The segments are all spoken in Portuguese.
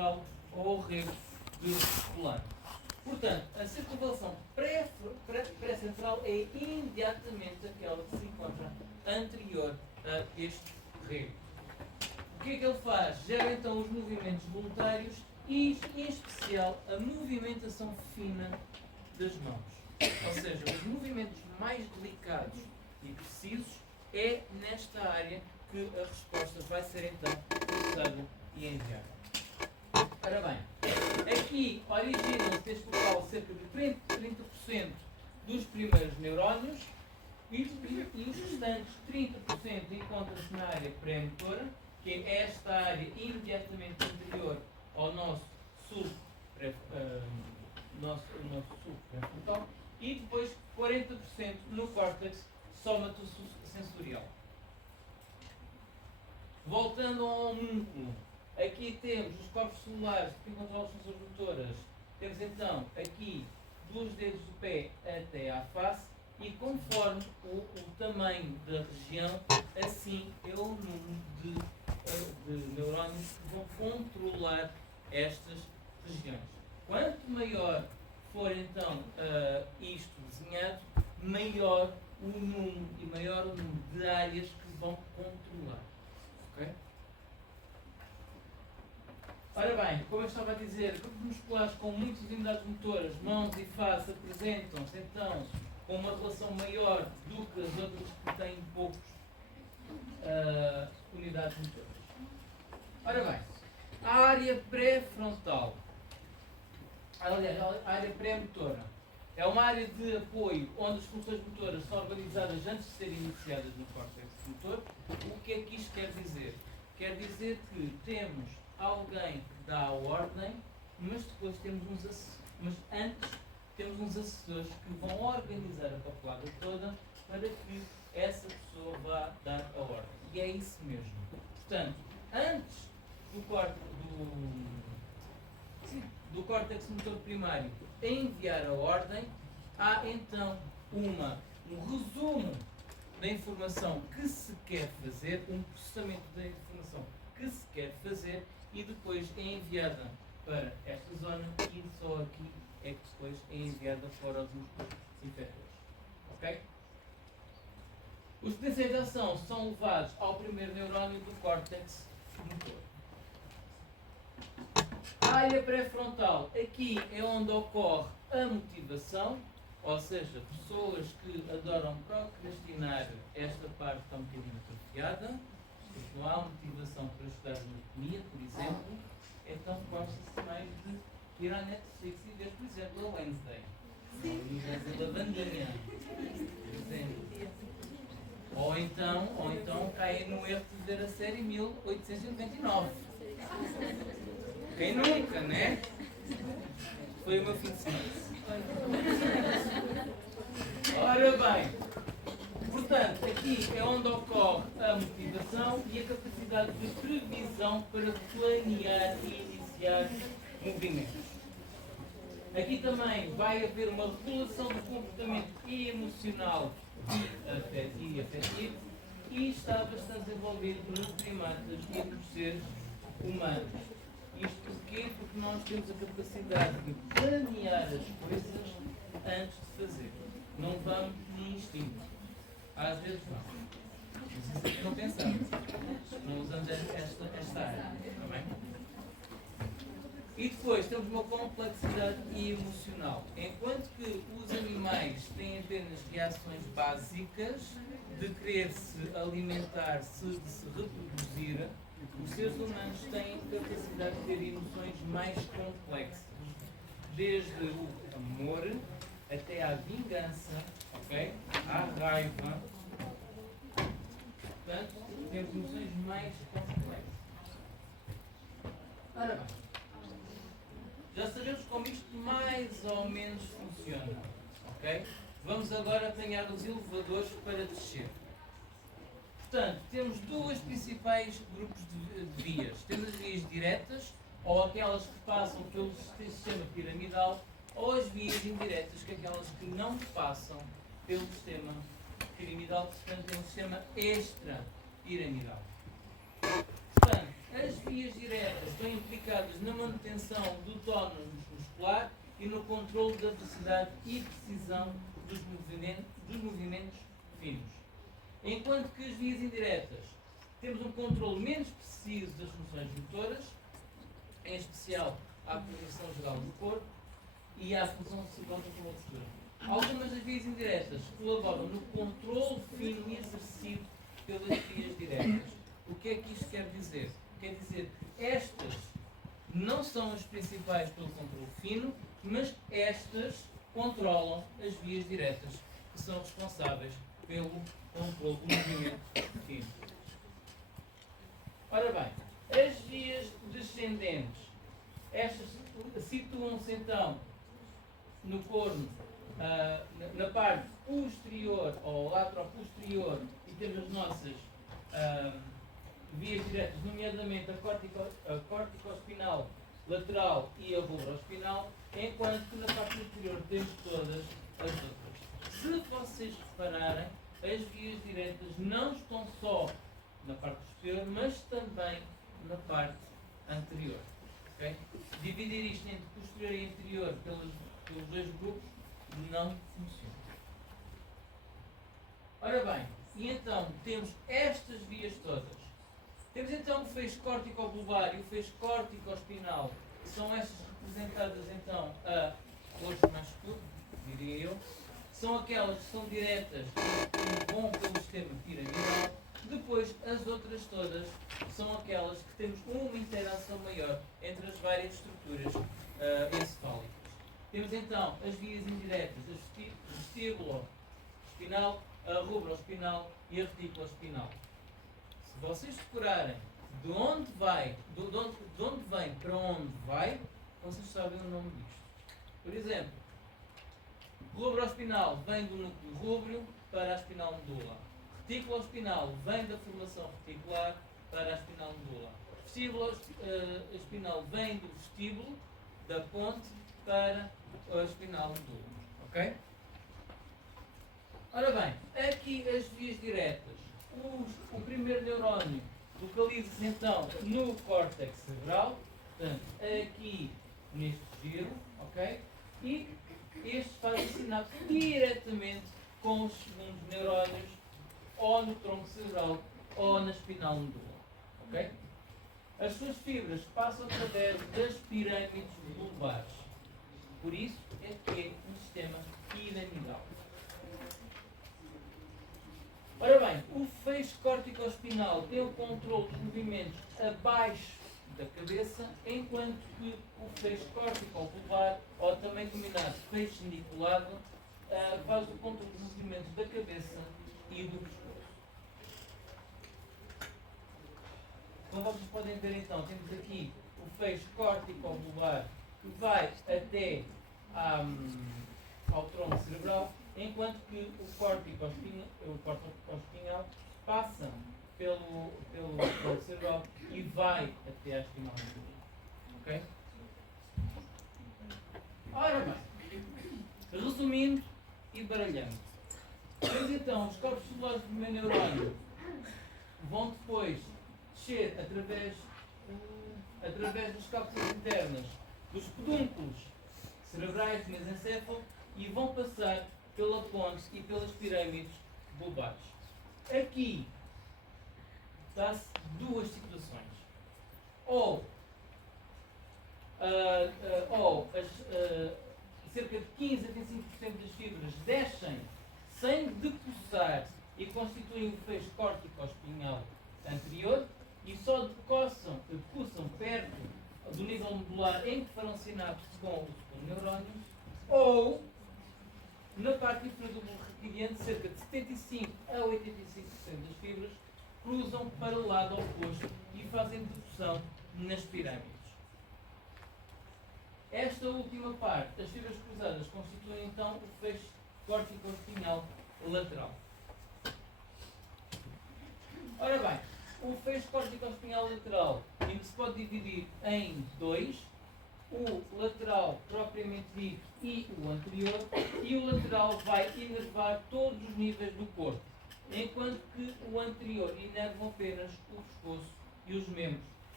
central ou ao rego de colano. Portanto, a circunvalação pré-central é imediatamente aquela que se encontra anterior a este rego. O que é que ele faz? Gera então os movimentos voluntários e, em especial, a movimentação fina das mãos. Ou seja, os movimentos mais delicados e precisos é nesta área que a resposta vai ser então processada e enviada. Ora bem, aqui originam-se deste local cerca de 30% dos primeiros neurónios e os restantes 30% encontram-se na área pré-motora, que é esta área imediatamente anterior ao nosso sulco pré-frontal, e depois 40% no córtex somatosensorial. Voltando ao homúnculo, aqui temos os corpos celulares que controlam as funções motoras. Temos então aqui dos dedos do pé até à face, e conforme o tamanho da região, assim é o número de neurónios que vão controlar estas regiões. Quanto maior for então isto desenhado, maior o número e maior o número de áreas que vão controlar. Ok? Ora bem, como eu estava a dizer, grupos musculares com muitas unidades motoras, mãos e face, apresentam-se então com uma relação maior do que as outras que têm poucas unidades motoras. Ora bem, a área pré-frontal, aliás, a área pré-motora, é uma área de apoio onde as funções motoras são organizadas antes de serem iniciadas no córtex motor. O que é que isto quer dizer? Quer dizer que temos alguém que dá a ordem, mas depois temos antes temos uns assessores que vão organizar a papelada toda para que essa pessoa vá dar a ordem. E é isso mesmo. Portanto, antes do córtex motor primário enviar a ordem, há então um resumo da informação que se quer fazer, um processamento da informação que se quer fazer, e depois é enviada para esta zona, e só aqui é que depois é enviada para os músculos inferiores. Ok? Os potenciais de ação são levados ao primeiro neurónio do córtex motor. A área pré-frontal, aqui é onde ocorre a motivação, ou seja, pessoas que adoram procrastinar, esta parte está um bocadinho atrofiada, porque não há motivação para estudar anatomia, por exemplo, então gosta-se mais de ir à Netflix e ver, por exemplo, a Wednesday. Sim. A Bandinha, por exemplo. Ou então caem no erro de ver a série 1899. Quem nunca, né? Foi o meu fim de semana. Ora bem, portanto, aqui é onde ocorre a motivação e a capacidade de previsão para planear e iniciar movimentos. Aqui também vai haver uma regulação do comportamento emocional e afetivo, e está bastante desenvolvido nos primatas e nos seres humanos. Isto porquê? Porque nós temos a capacidade de planear as coisas antes de fazer. Não vamos no instinto. Às vezes vamos. Mas isso não pensamos. Não usamos esta área. Está bem? E depois temos uma complexidade emocional. Enquanto que os animais têm apenas reações básicas de querer se alimentar-se, de se reproduzir, os seres humanos têm capacidade de ter emoções mais complexas. Desde o amor até à vingança, ok? À raiva. Portanto, temos emoções mais complexas. Ora bem, já sabemos como isto mais ou menos funciona, ok? Vamos agora apanhar os elevadores para descer. Portanto, temos dois principais grupos de vias. Temos as vias diretas, ou aquelas que passam pelo sistema piramidal, ou as vias indiretas, que é aquelas que não passam pelo sistema piramidal, portanto é um sistema extra-piramidal. Portanto, As vias diretas estão implicadas na manutenção do tónus muscular e no controle da velocidade e precisão dos movimentos finos. Enquanto que as vias indiretas temos um controle menos preciso das funções motoras, em especial à posição geral do corpo e à função psicológica como a postura. Algumas das vias indiretas colaboram no controle fino e exercido pelas vias diretas. O que é que isto quer dizer? Quer dizer que estas não são as principais pelo controle fino, mas estas controlam as vias diretas, que são responsáveis pelo controle do movimento fino. Ora bem, as vias descendentes, estas situam-se então no corno, na parte posterior ou lateroposterior, e temos as nossas vias diretas, nomeadamente a corticospinal lateral e a rubrospinal, enquanto que na parte superior temos todas as outras. Se vocês repararem, as vias diretas não estão só na parte superior, mas também na parte anterior. Okay? Dividir isto entre posterior e anterior pelos dois grupos não funciona. Ora bem, e então temos estas vias todas. Temos então o feixe córtico-bulbar e o feixe córtico-espinal, que são estas representadas então a roxo mais escuro, diria eu. São aquelas que são diretas e vão pelo sistema piramidal. Depois, as outras todas são aquelas que temos uma interação maior entre as várias estruturas encefálicas. Temos então as vias indiretas, a vestíbulo-espinal, a rubroespinal e a retículo-espinal. Se vocês decorarem de onde vem para onde vai, vocês sabem o nome disto. Por exemplo, rubroespinal vem do núcleo rúbreo para a espinal medula. Retículo-espinal vem da formação reticular para a espinal medula. Vestíbulo-espinal vem do vestíbulo, da ponte, para a espinal medula. Ok? Ora bem, aqui as vias diretas. O primeiro neurónio localiza-se então no córtex cerebral, portanto, aqui neste giro, ok? E este faz a sinapse diretamente com os segundos neurónios, ou no tronco cerebral, ou na espinal medula, ok? As suas fibras passam através das pirâmides bulbares. Por isso é que é um sistema piramidal. Ora bem, o feixe córtico-espinal tem o controle dos movimentos abaixo da cabeça, enquanto que o feixe córtico-bulbar, ou também denominado feixe geniculado, faz o controle dos movimentos da cabeça e do pescoço. Como vocês podem ver então, temos aqui o feixe córtico-bulbar que vai até ao tronco cerebral, enquanto que o córtico-espinal passa pelo tronco cerebral e vai até à espinal medula. Ok? Ora bem, resumindo e baralhando. Temos então os corpos celulares do primeiro neurónio vão depois descer através das cápsulas internas dos pedúnculos cerebrais do mesencéfalo e vão passar pela ponte e pelas pirâmides bulbares. Aqui dá-se duas situações. Ou cerca de 15 a 25% das fibras descem sem decoçar e constituem o feixe córtico-espinhal anterior e só decoçam perto do nível medular em que farão sinapse com o segundo neurónio, ou na parte inferior do bulbo reptiliano, cerca de 75 a 85% das fibras cruzam para o lado oposto e fazem decoção nas pirâmides. Esta última parte, as fibras cruzadas, constituem então o feixe córtico-espinal lateral. Ora bem, o feixe córtico-espinal lateral ainda se pode dividir em dois: o lateral propriamente dito e o anterior, e o lateral vai inervar todos os níveis do corpo, enquanto que o anterior inerva apenas o pescoço e os membros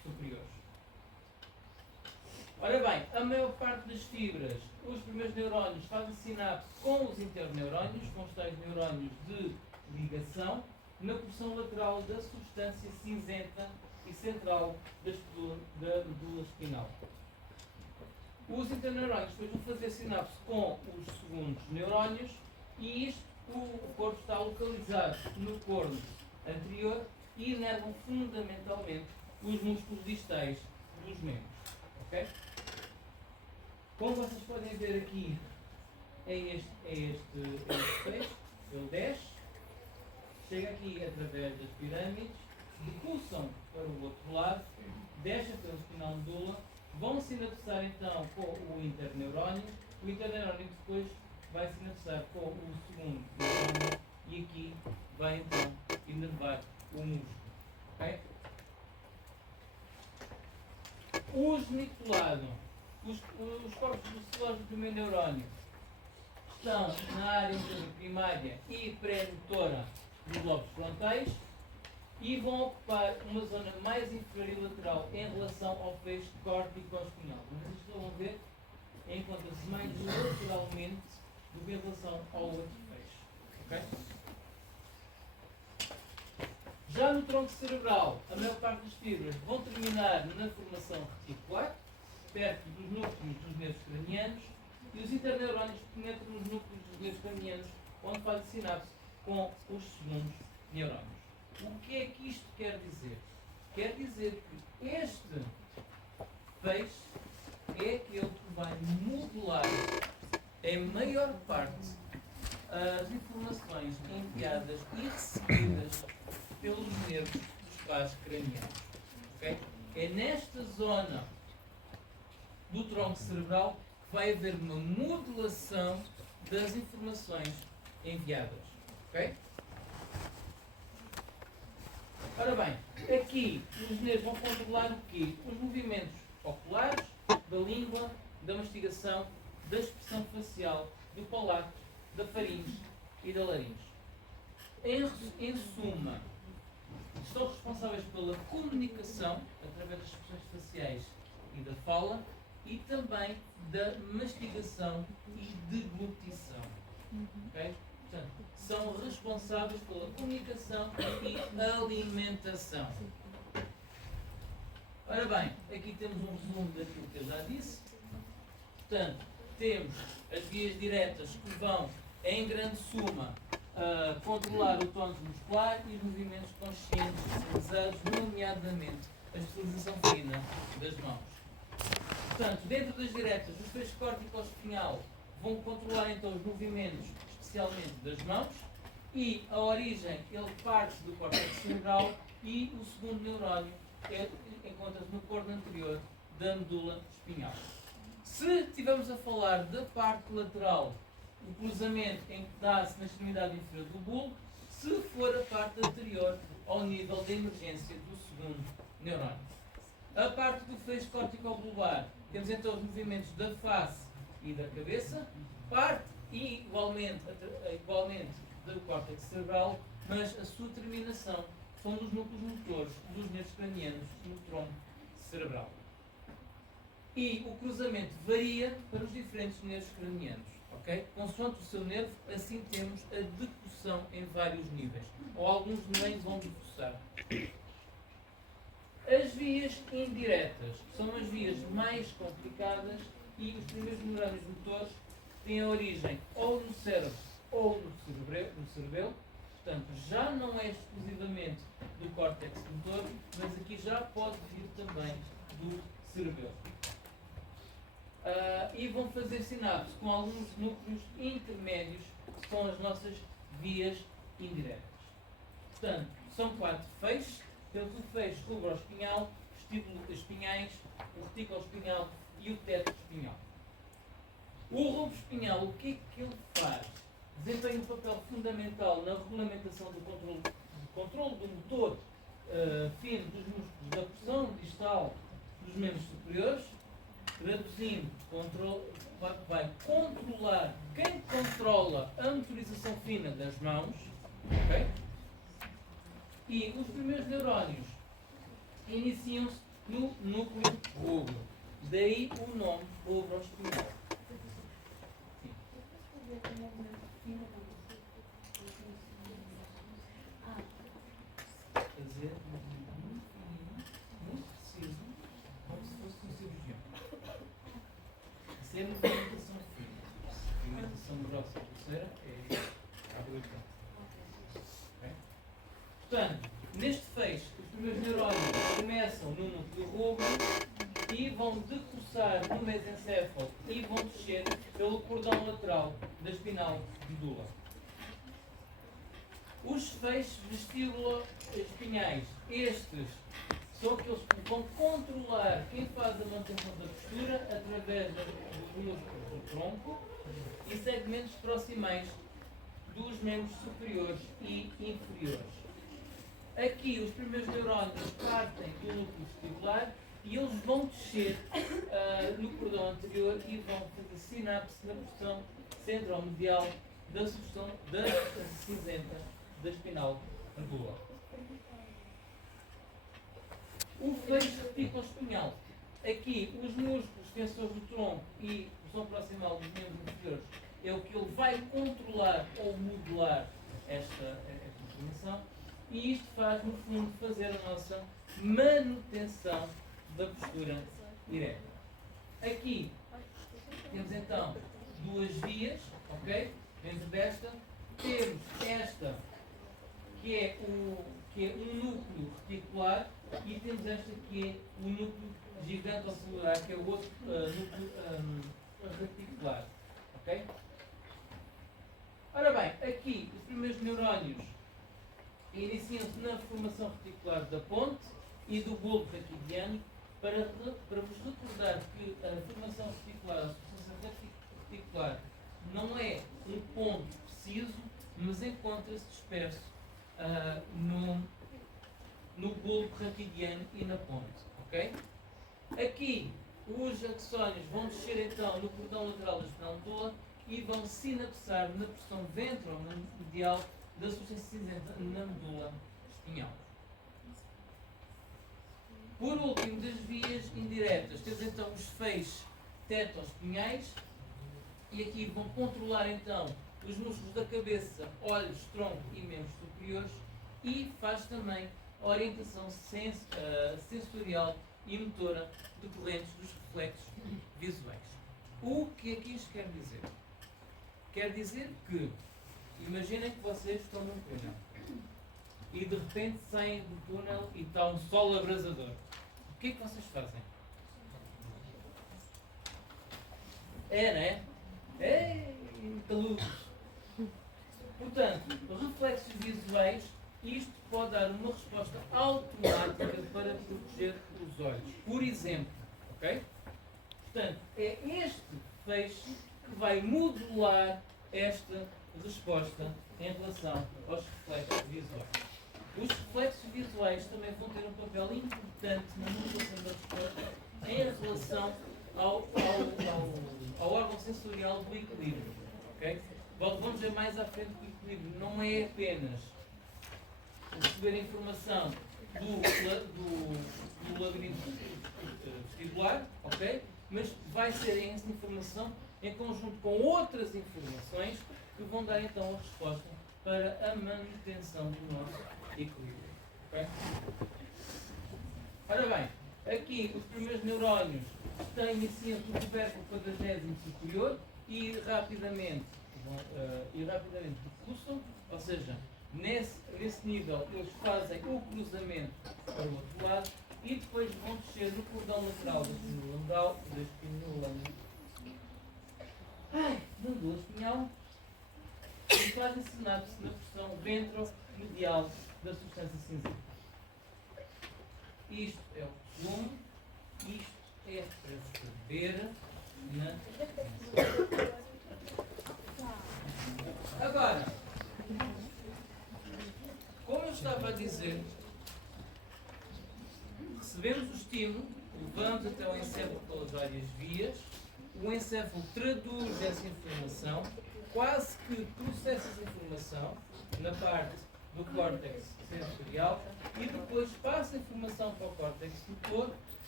superiores. Ora bem, a maior parte das fibras, os primeiros neurónios fazem sinapse com os interneurónios, com os tais neurónios de ligação, na porção lateral da substância cinzenta e central da medula espinal. Os interneurónios depois vão fazer sinapse com os segundos neurónios e isto, o corpo está localizado no corno anterior e inervam fundamentalmente os músculos distais dos membros. Okay? Como vocês podem ver aqui, é este peixe, ele desce, chega aqui através das pirâmides, depulsam para o outro lado, descem pela espinal medula, vão sinapsar então com o interneurónio, o interneurónio depois vai sinapsar com o segundo neurónio e aqui vai então inervar o músculo. Okay? O geniculado, os corpos dorsais do primeiro neurónio estão na área primária e pré-motora dos lobos frontais e vão ocupar uma zona mais inferior e lateral em relação ao feixe córtico-espinhal. Mas vocês vão ver, encontra-se mais lateralmente do que em relação ao outro feixe. Okay? Já no tronco cerebral, a maior parte das fibras vão terminar na formação reticular, perto dos núcleos dos nervos cranianos, e os interneurónios penetram nos núcleos dos nervos cranianos, onde fazem sinapse com os segundos neurónios. O que é que isto quer dizer? Quer dizer que este feixe é aquele que vai modular em maior parte as informações enviadas e recebidas pelos nervos dos pares cranianos. Okay? É nesta zona do tronco cerebral que vai haver uma modulação das informações enviadas. Okay? Ora bem, aqui os nervos vão controlar o quê? Os movimentos oculares, da língua, da mastigação, da expressão facial, do palato, da faringe e da laringe. Em suma, estão responsáveis pela comunicação através das expressões faciais e da fala e também da mastigação e deglutição. Okay? Portanto, são responsáveis pela comunicação e alimentação. Ora bem, aqui temos um resumo daquilo que eu já disse. Portanto, temos as vias diretas que vão, em grande suma, controlar o tónus muscular e os movimentos conscientes centralizados, nomeadamente a estabilização fina das mãos. Portanto, dentro das diretas, os feixes córtico-espinhal vão controlar então os movimentos, especialmente das mãos, e a origem, ele parte do córtex cerebral e o segundo neurónio encontra-se no corno anterior da medula espinhal. Se estivermos a falar da parte lateral, o cruzamento em que dá-se na extremidade inferior do bulbo, se for a parte anterior ao nível de emergência do segundo neurónio. A parte do feixe córtico-bulbar, temos então os movimentos da face e da cabeça, parte igualmente do córtex cerebral, mas a sua terminação são nos núcleos motores dos nervos cranianos no tronco cerebral. E o cruzamento varia para os diferentes nervos cranianos. Okay? Consoante o seu nervo, assim temos a decussão em vários níveis. Ou alguns nem vão decussar. As vias indiretas são as vias mais complicadas e os primeiros neurónios motores têm a origem ou no cérebro ou no cerebelo. Portanto, já não é exclusivamente do córtex motor, mas aqui já pode vir também do cerebelo. E vão fazer sinapse com alguns núcleos intermédios, que são as nossas vias indiretas. Portanto, são 4 feixes. Temos o feixe rubroespinhal, espinhais, o reticuloespinhal e o tetraespinhal. O rubroespinhal, o que é que ele faz? Desempenha um papel fundamental na regulamentação do controle do motor fino dos músculos da porção distal dos membros superiores, traduzindo, vai controlar quem controla a motorização fina das mãos. Okay? E os primeiros neurónios iniciam-se no núcleo rubro. Daí o nome rubro espinhal. Quer dizer, muito preciso, como se fosse um cirurgião. Isso é a movimentação fina. A movimentação grossa da pulseira é habilitante. Okay? Portanto, neste feixe, os primeiros neurónios começam no núcleo rubro e vão decursar no mesencéfalo e vão descer pelo cordão lateral da espinal medula. Os feixes vestibulo-espinhais, estes são aqueles que vão controlar quem faz a manutenção da postura através dos músculos do tronco e segmentos proximais dos membros superiores e inferiores. Aqui os primeiros neurónios partem do núcleo vestibular e eles vão descer no cordão anterior e vão fazer sinapse na porção centromedial da substância cinzenta da espinal medula. O feixe reticuloespinhal. Aqui os músculos tensores do tronco e porção proximal dos membros inferiores é o que ele vai controlar ou modular esta informação. E isto faz, no fundo, fazer a nossa manutenção da postura direta. Aqui temos então duas vias, ok? Dentro desta temos esta que é um núcleo reticular e temos esta que é o núcleo gigante ou celular, que é o outro núcleo reticular, ok? Ora bem, aqui os primeiros neurónios iniciam-se na formação reticular da ponte e do bulbo raquidiano para vos recordar que a formação reticular, a substância reticular, não é um ponto preciso, mas encontra-se disperso no bulbo raquidiano e na ponte. Okay? Aqui, os axónios vão descer então no cordão lateral da espinal medula e vão sinapsar na porção ventromedial da substância cinzenta na medula espinhal. Por último, das vias indiretas, temos então os feixes tetoespinhais e aqui vão controlar então os músculos da cabeça, olhos, tronco e membros superiores e faz também a orientação sensorial e motora decorrentes dos reflexos visuais. O que é que isto quer dizer? Quer dizer que, imaginem que vocês estão num túnel e de repente saem do túnel e está um sol abrasador. O que é que vocês fazem? Não é? Taludos. Portanto, reflexos visuais, isto pode dar uma resposta automática para proteger os olhos. Por exemplo, ok? Portanto, é este feixe que vai modular esta resposta em relação aos reflexos visuais. Os reflexos visuais também vão ter um papel importante na modulação da resposta em relação ao órgão sensorial do equilíbrio. Okay? Vamos ver mais à frente que o equilíbrio não é apenas receber informação do labirinto vestibular, ok? Mas vai ser essa informação em conjunto com outras informações que vão dar então a resposta para a manutenção do nosso equilíbrio. Okay? Ora bem, aqui os primeiros neurónios iniciam no tubérculo quadragésimo superior e rapidamente decusam, ou seja, nesse nível eles fazem o cruzamento para o outro lado e depois vão descer no cordão lateral da espinula espinhal e fazem sinapse na porção ventromedial da substância cinzenta. Isto é o resumo, isto é para saber na. Agora, como eu estava a dizer, recebemos o estímulo, levamos até o encéfalo pelas várias vias, o encéfalo traduz essa informação, quase que processa essa informação na parte do córtex sensorial e depois passa a informação para o córtex motor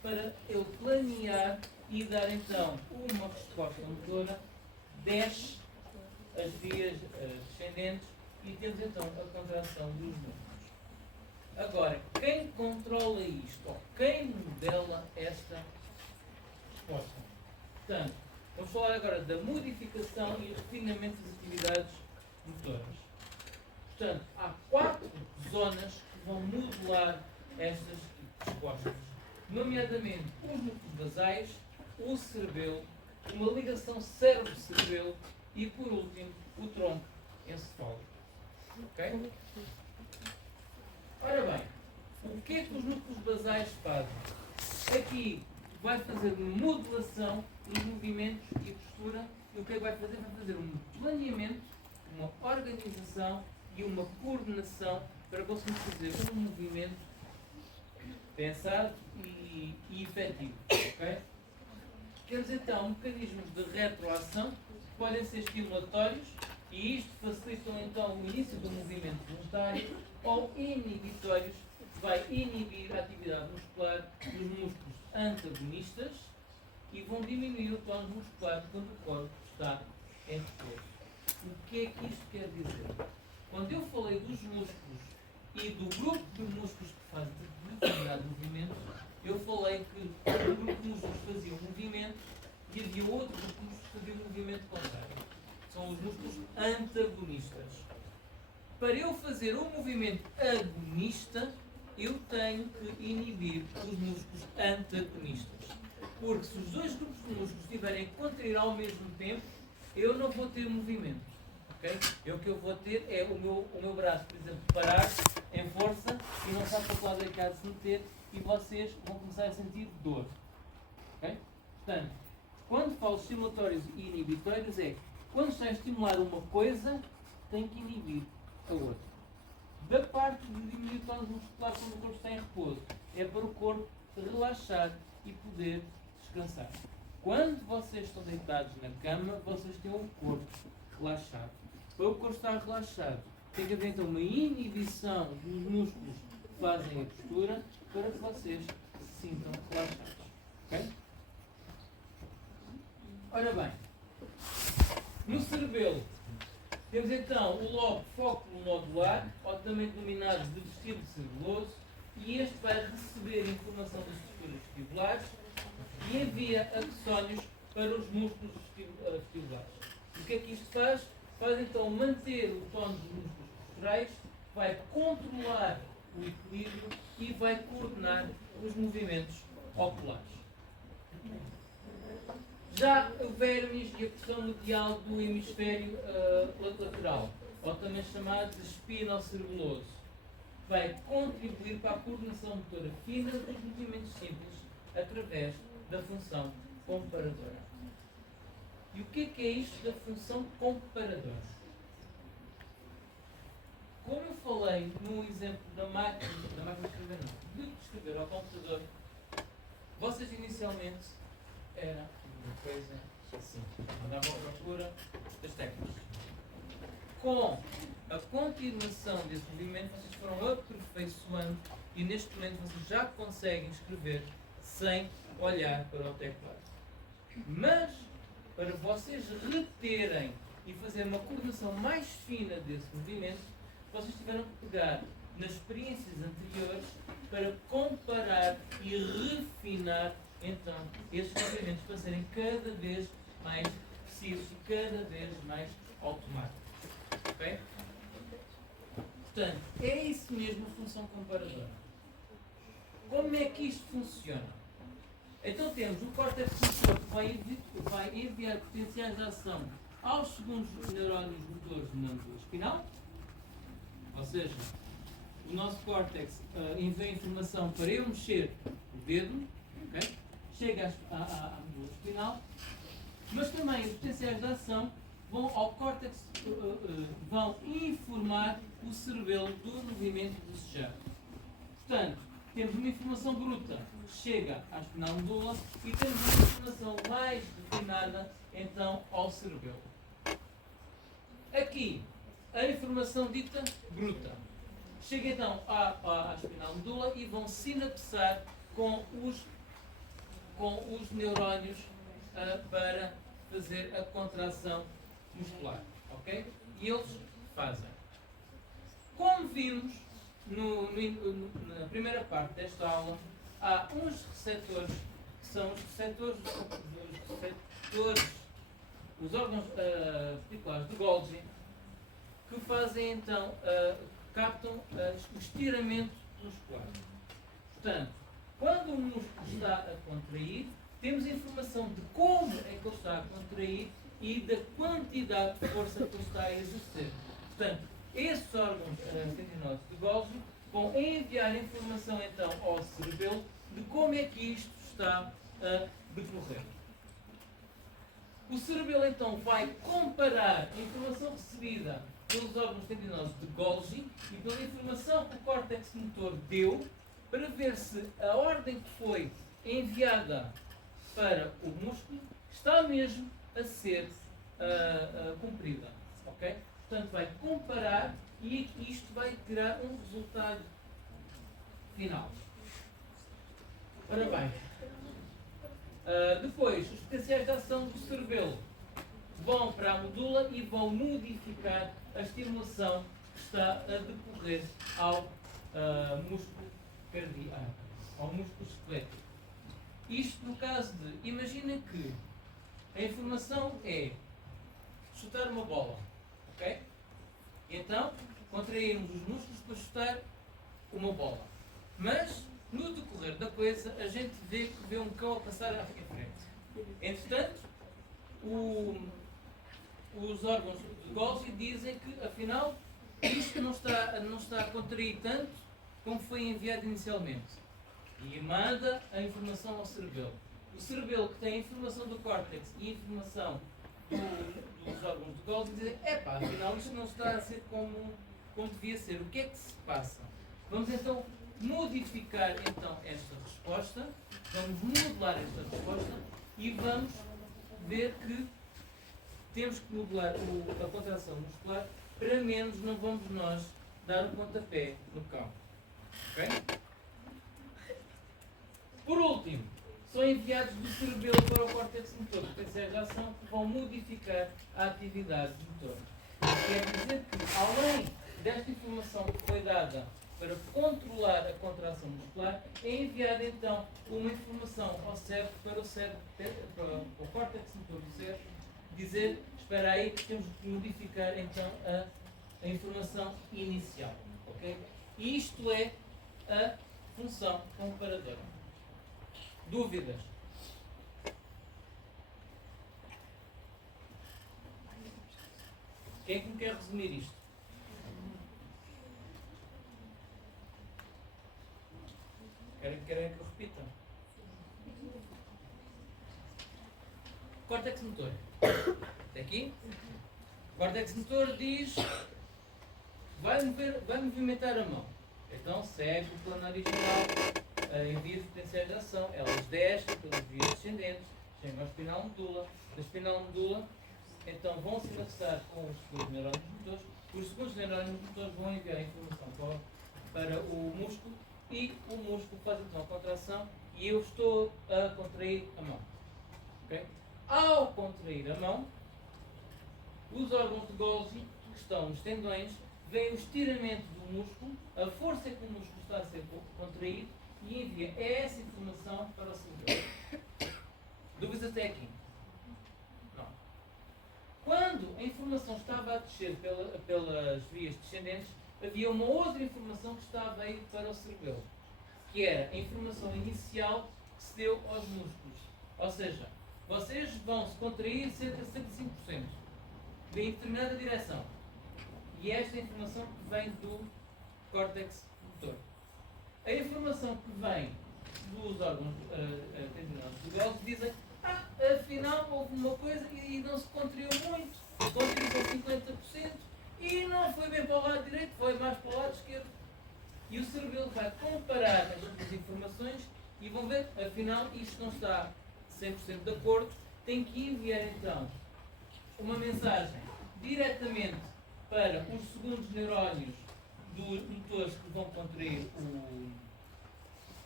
para ele planear e dar então uma resposta motora, desce as vias descendentes e temos então a contração dos músculos. Agora, quem controla isto, ou quem modela esta resposta? Portanto, vamos falar agora da modificação e refinamento das atividades motoras. Portanto, há 4 zonas que vão modelar estas respostas, nomeadamente os núcleos basais, o cerebelo, uma ligação cérebro-cerebelo e, por último, o tronco encefálico. Ok? Ora bem, o que é que os núcleos basais fazem? Aqui vai fazer uma modelação dos movimentos e postura, e o que é que vai fazer? Vai fazer um planeamento, uma organização e uma coordenação para conseguir fazer um movimento pensado e efetivo. Okay? Temos então mecanismos de retroação que podem ser estimulatórios e isto facilitam então o início do movimento voluntário, ou inibitórios, que vai inibir a atividade muscular dos músculos antagonistas e vão diminuir o tónus muscular quando o corpo está em repouso. O que é que isto quer dizer? Quando eu falei dos músculos e do grupo de músculos que fazem determinado movimento, eu falei que um grupo de músculos fazia um movimento e havia outro grupo de músculos que fazia um movimento contrário. São os músculos antagonistas. Para eu fazer um movimento agonista, eu tenho que inibir os músculos antagonistas. Porque se os dois grupos de músculos estiverem a contrair ao mesmo tempo, eu não vou ter movimento. Okay? O que eu vou ter é o meu braço, por exemplo, parar em força e não sabe para que lado é que há de se meter e vocês vão começar a sentir dor. Okay? Portanto, quando falo estimulatórios e inibitórios é quando está a estimular uma coisa, tem que inibir a outra. Da parte de diminuir o tónus muscular quando o corpo está em repouso, é para o corpo relaxar e poder descansar. Quando vocês estão deitados na cama, vocês têm um corpo relaxado. Para o corpo estar relaxado, tem que haver então uma inibição dos músculos que fazem a postura para que vocês se sintam relaxados. Ok? Ora bem, no cerebelo, temos então o lobo fóculo-nodular, ou também denominado de vestido cerebeloso, e este vai receber informação das estruturas vestibulares e envia axónios para os músculos vestibulares. O que é que isto faz? Faz então manter o tono dos músculos posturais, vai controlar o equilíbrio e vai coordenar os movimentos oculares. Já o vérmis e a porção medial do hemisfério lateral, ou também chamado de espinocerebeloso, vai contribuir para a coordenação motora fina dos movimentos simples através da função comparadora. E o que é isto da função comparadora? Como eu falei no exemplo da máquina de escrever, não, de escrever ao computador, vocês inicialmente era uma coisa assim, andavam à procura das teclas. Com a continuação desse movimento, vocês foram aperfeiçoando e neste momento vocês já conseguem escrever sem olhar para o teclado. Mas, para vocês reterem e fazer uma coordenação mais fina desse movimento, vocês tiveram que pegar nas experiências anteriores para comparar e refinar então esses movimentos para serem cada vez mais precisos e cada vez mais automáticos. Ok? Portanto, é isso mesmo a função comparadora. Como é que isto funciona? Então temos o córtex sensor que vai enviar potenciais de ação aos segundos neurónios motores na medula espinal, ou seja, o nosso córtex envia informação para eu mexer o dedo, okay? Chega à medula espinal, mas também os potenciais de ação vão ao córtex, vão informar o cerebelo do movimento desejado. Portanto, temos uma informação bruta que chega à espinal medula e temos uma informação mais refinada então ao cerebelo. Aqui, a informação dita bruta chega então à espinal medula e vão sinapsar com os com os neurónios para fazer a contração muscular. Ok? E eles fazem. Como vimos na primeira parte desta aula, há uns receptores que são os receptores, os órgãos articulares de Golgi, que fazem então, captam o estiramento muscular. Portanto, quando o músculo está a contrair, temos informação de como é que ele está a contrair e da quantidade de força que ele está a exercer. Portanto, esses órgãos tendinosos de Golgi vão enviar informação então ao cerebelo de como é que isto está a decorrer. O cerebelo então vai comparar a informação recebida pelos órgãos tendinosos de Golgi e pela informação que o córtex motor deu para ver se a ordem que foi enviada para o músculo está mesmo a ser cumprida. Okay? Portanto, vai comparar e isto vai tirar um resultado final. Ora bem, depois, os potenciais de ação do cerebelo vão para a medula e vão modificar a estimulação que está a decorrer ao músculo cardíaco, ao músculo esquelético. Isto no caso de, imaginem que a informação é chutar uma bola, ok? Então, contraímos os músculos para chutar uma bola. Mas, no decorrer da coisa, a gente vê um cão a passar à frente. Entretanto, os órgãos de Golgi dizem que, afinal, isto não está a contrair tanto como foi enviado inicialmente. E manda a informação ao cerebelo. O cerebelo, que tem a informação do córtex e a informação dos órgãos de Golgi, dizem: epá, afinal isto não está a ser como devia ser. O que é que se passa? Vamos então modificar então esta resposta, vamos modelar esta resposta e vamos ver que temos que modelar a contração muscular, para menos não vamos nós dar o pontapé no cão. Ok? Por último, são enviados do cerebelo para o córtex motor potenciais de ação que vão modificar a atividade motor. Quer dizer que, além desta informação que foi dada para controlar a contração muscular, é enviada então uma informação ao cérebro, para o córtex motor do cérebro, dizer: espera aí que temos que modificar então a informação inicial. Okay? E isto é a função comparadora. Dúvidas? Quem é que me quer resumir isto? Querem que eu repita? Córtex motor. Até aqui? Córtex motor diz: vai movimentar a mão. Então segue o plano original, envia os potenciais de ação. Elas descem pelas vias descendentes, chegam ao espinal medula. Da espinal medula, então vão se enlaçar com os segundos neurónios motores. Os segundos neurónios motores vão enviar a informação para o músculo e o músculo faz então a contração e eu estou a contrair a mão. Okay? Ao contrair a mão, os órgãos de Golgi, que estão nos tendões, veem o estiramento do músculo, a força que o músculo está a ser contraído e envia essa informação para o cerebelo. Dúvidas até aqui? Não. Quando a informação estava a descer pelas vias descendentes, havia uma outra informação que estava a ir para o cerebelo, que era a informação inicial que se deu aos músculos. Ou seja, vocês vão se contrair cerca de 65% em determinada direção. E esta é a informação que vem do córtex motor. A informação que vem dos órgãos tendinosos do Golgi dizem: afinal houve uma coisa e não se contraiu muito, contraiu só 50% e não foi bem para o lado direito, foi mais para o lado esquerdo. E o cerebelo vai comparar as duas informações e vão ver: afinal isto não está 100% de acordo, tem que enviar então uma mensagem diretamente para os segundos neurónios dos motores que vão contrair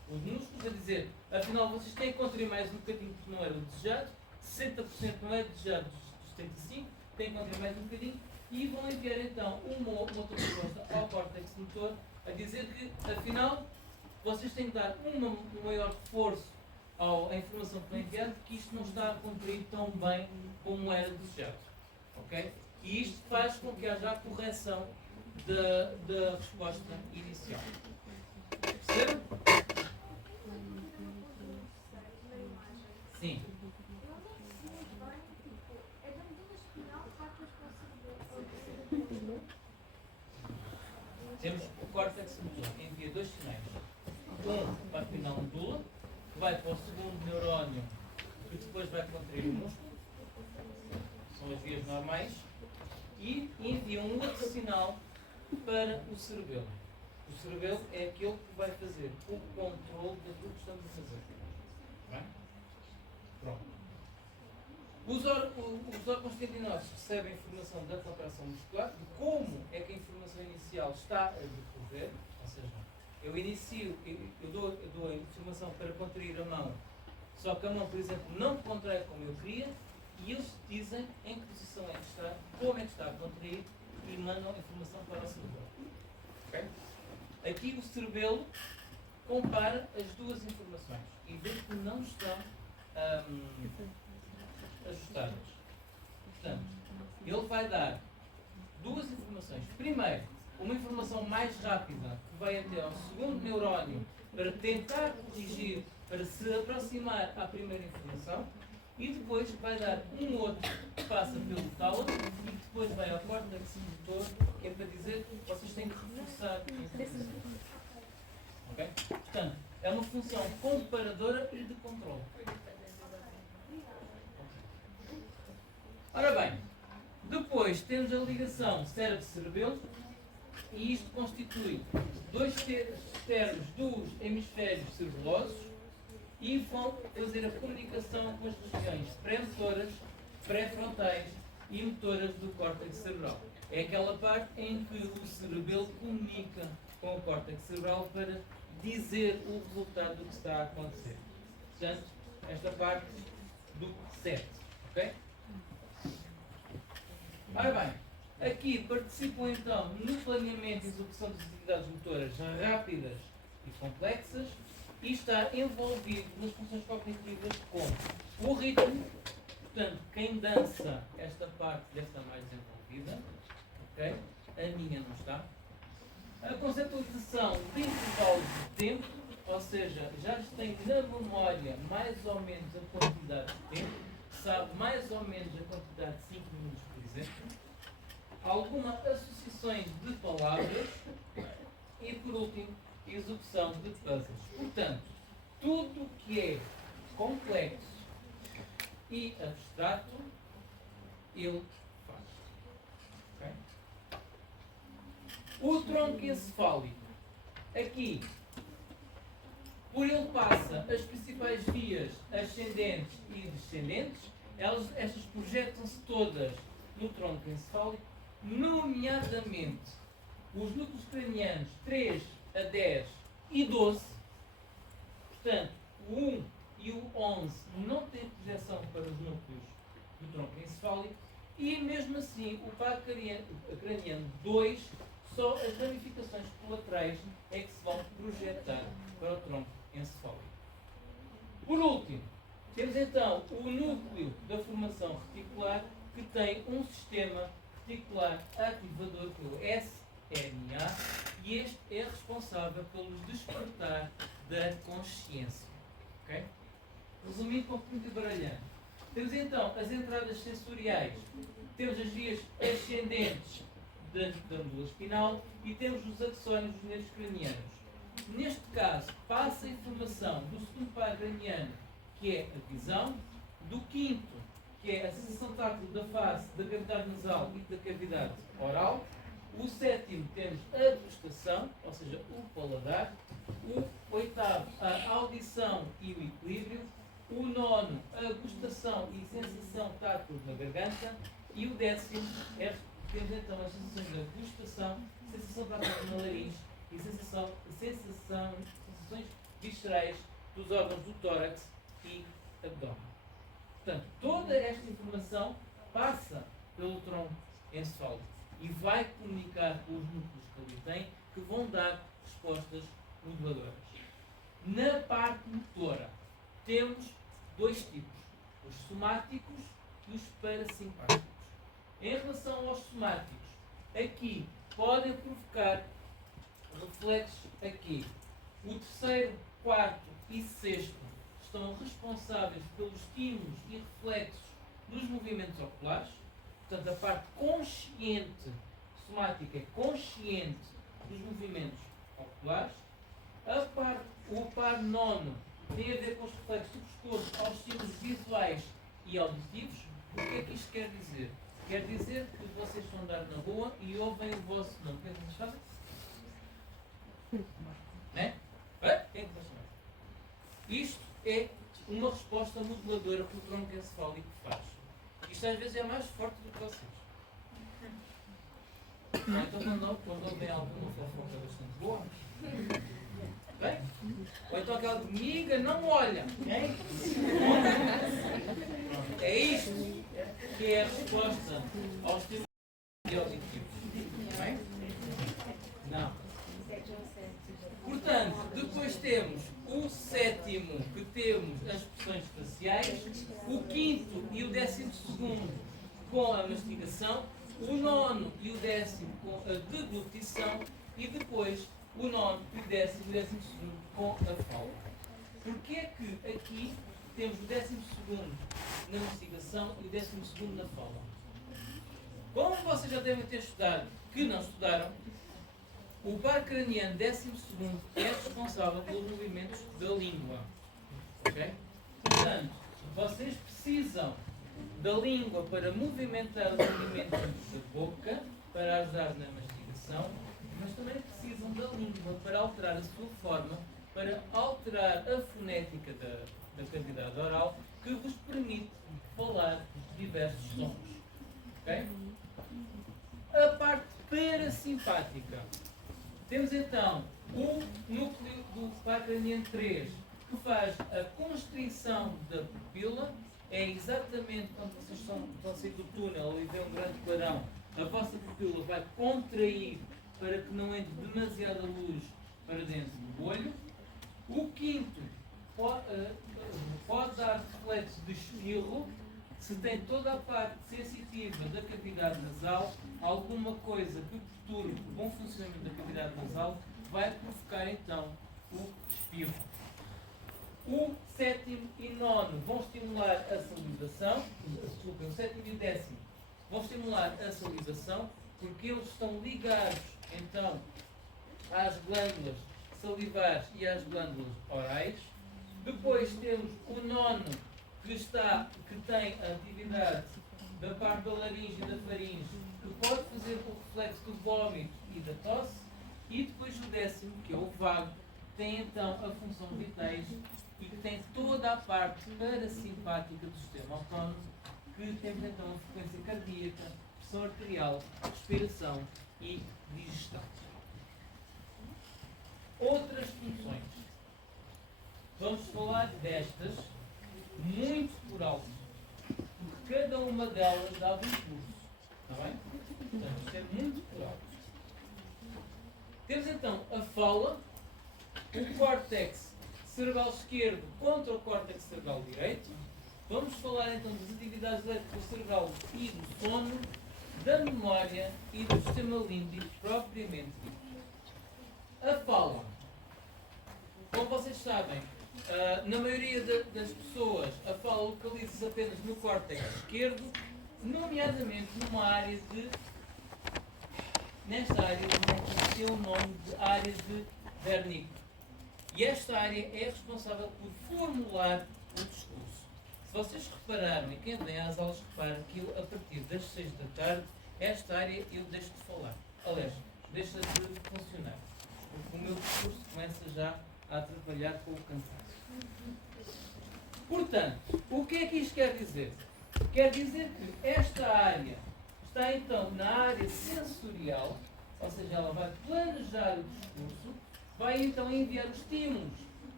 os músculos, a dizer, afinal vocês têm que contrair mais um bocadinho porque não era o desejado, 60% não é desejado dos 75%, têm que contrair mais um bocadinho, e vão enviar então uma outra resposta ao córtex motor a dizer que, afinal, vocês têm que dar um maior reforço à informação que foi enviada, que isto não está a cumprir tão bem como era desejado. Ok? E isto faz com que haja a correção da resposta inicial. Percebem? Sim. Temos o córtex motor que envia dois sinais. Um para a espinal medula, que vai para o segundo neurónio, que depois vai contrair o músculo. São as vias normais. E envia um outro sinal para o cerebelo. O cerebelo é aquele que vai fazer o controle daquilo que estamos a fazer. Bem? Pronto. Os órgãos tendinosos recebem informação da contração muscular, de como é que a informação inicial está a decorrer, ou seja, eu dou a informação para contrair a mão, só que a mão, por exemplo, não contrai como eu queria, e eles dizem em que posição é que está, como é que está a contrair, e mandam a informação para o cerebelo. Okay? Aqui o cerebelo compara as duas informações e vê que não estão ajustadas. Portanto, ele vai dar duas informações. Primeiro, uma informação mais rápida que vai até ao segundo neurónio para tentar corrigir, para se aproximar à primeira informação, e depois vai dar um outro que passa pelo tálamo e depois vai ao córtex motor, que é para dizer que vocês têm que reforçar a informação. Ok? Portanto, é uma função comparadora e de controle. Ora bem, depois temos a ligação cérebro-cerebelo, e isto constitui dois terços dos hemisférios cerebelosos e vão fazer a comunicação com as regiões pré-motoras, pré-frontais e motoras do córtex cerebral. É aquela parte em que o cerebelo comunica com o córtex cerebral para dizer o resultado do que está a acontecer. Portanto, esta parte do CET. Ok? Ora bem, aqui participam então no planeamento e execução das atividades motoras rápidas e complexas e está envolvido nas funções cognitivas como o ritmo, portanto, quem dança esta parte deve estar mais desenvolvida, ok? A minha não está. A conceptualização de intervalos de tempo, ou seja, já tem na memória mais ou menos a quantidade de tempo, sabe mais ou menos a quantidade de 5 minutos, por exemplo. Algumas associações de palavras e, por último, execução de puzzles. Portanto, tudo que é complexo e abstrato, ele faz. Okay? O tronco encefálico. Aqui, por ele passa as principais vias ascendentes e descendentes, estas projetam-se todas no tronco encefálico, nomeadamente os núcleos cranianos 3 a 10 e 12. Portanto, o 1 e o 11 não têm projeção para os núcleos do tronco encefálico e, mesmo assim, o par craniano 2, só as ramificações colaterais é que se vão projetar para o tronco encefálico. Por último, temos então o núcleo da formação reticular, que tem um sistema reticular ativador, que é o SNA, e este é responsável pelo despertar da consciência. Okay? Resumindo com muito baralhando, temos então as entradas sensoriais, temos as vias ascendentes da medula espinal e temos os axónios dos nervos cranianos. Neste caso, passa a informação do segundo par craniano, que é a visão, do quinto, que é a sensação tátil da face, da cavidade nasal e da cavidade oral. O sétimo temos a gustação, ou seja, o paladar. O oitavo, a audição e o equilíbrio. O nono, a gustação e sensação tátil na garganta. E o décimo, temos então as sensações da gustação, sensação tátil no nariz e sensações viscerais dos órgãos do tórax e abdômen. Portanto, toda esta informação passa pelo tronco encefálico e vai comunicar com os núcleos que ali têm, que vão dar respostas moduladoras. Na parte motora, temos dois tipos, os somáticos e os parasimpáticos. Em relação aos somáticos, aqui podem provocar reflexos aqui. O terceiro, quarto e sexto estão responsáveis pelos estímulos e reflexos nos movimentos oculares. Portanto, a parte consciente somática é consciente dos movimentos oculares. O par nono tem a ver com os reflexos do pescoço aos estímulos visuais e auditivos. O que é que isto quer dizer? Quer dizer que vocês estão a andar na rua e ouvem o vosso nome. O que é que vocês fazem? Né? Quem é que vocês fazem? Isto é uma resposta moduladora que o tronco encefálico faz. Isto às vezes é mais forte do que vocês. Então quando ouvem alguma fofoca bastante boa, bem? Ou então aquela de miga, não olha. Hein? É isto que é a resposta aos estímulos auditivos. Bem? Não. Portanto, depois temos o sétimo, que temos as expressões faciais, o quinto e o 12º com a mastigação, o nono e o 10º com a deglutição e depois o nono e o 10º e o 12º com a fala. Porquê é que aqui temos o 12º na mastigação e o 12º na fala? Como vocês já devem ter estudado, que não estudaram, o par craniano 12º é responsável pelos movimentos da língua. Ok? Portanto, vocês precisam da língua para movimentar os movimentos da boca, para ajudar na mastigação, mas também precisam da língua para alterar a sua forma, para alterar a fonética da cavidade oral, que vos permite falar diversos sons. Ok? A parte parasimpática. Temos então o núcleo do par craniano 3, que faz a constrição da pupila. É exatamente quando vocês estão a sair do túnel e vê um grande clarão, a vossa pupila vai contrair para que não entre demasiada luz para dentro do olho. O quinto pode dar reflexo de espirro. Se tem toda a parte sensitiva da cavidade nasal, alguma coisa que perturbe o bom funcionamento da cavidade nasal vai provocar então o espirro. O sétimo e nono vão estimular a salivação, desculpem, o sétimo e o 10º vão estimular a salivação, porque eles estão ligados então às glândulas salivares e às glândulas orais. Depois temos o nono, que tem a atividade da parte da laringe e da faringe, que pode fazer o reflexo do vômito e da tosse. E depois o 10º, que é o vago, tem então a função vitais e que tem toda a parte parasimpática do sistema autónomo, que temos então a frequência cardíaca, pressão arterial, respiração e digestão. Outras funções. Vamos falar destas muito por alto, porque cada uma delas dá um curso. Está bem? Portanto, isto é muito por alto. Temos então a fala, o córtex cerebral esquerdo contra o córtex cerebral direito. Vamos falar então das atividades elétricas cerebral e do sono, da memória e do sistema límbico propriamente dito. A fala. Como vocês sabem, na maioria das pessoas, a fala localiza-se apenas no córtex esquerdo, nomeadamente nesta área que tem o nome de área de Wernicke. E esta área é responsável por formular o discurso. Se vocês repararem, quem vem às aulas repara que eu, a partir das 6 da tarde, esta área eu deixo de falar. Aliás, deixa de funcionar. Porque o meu discurso começa já a atrapalhar com o cansaço. Portanto, o que é que isto quer dizer? Quer dizer que esta área está então na área sensorial, ou seja, ela vai planejar o discurso, vai então enviar os estímulos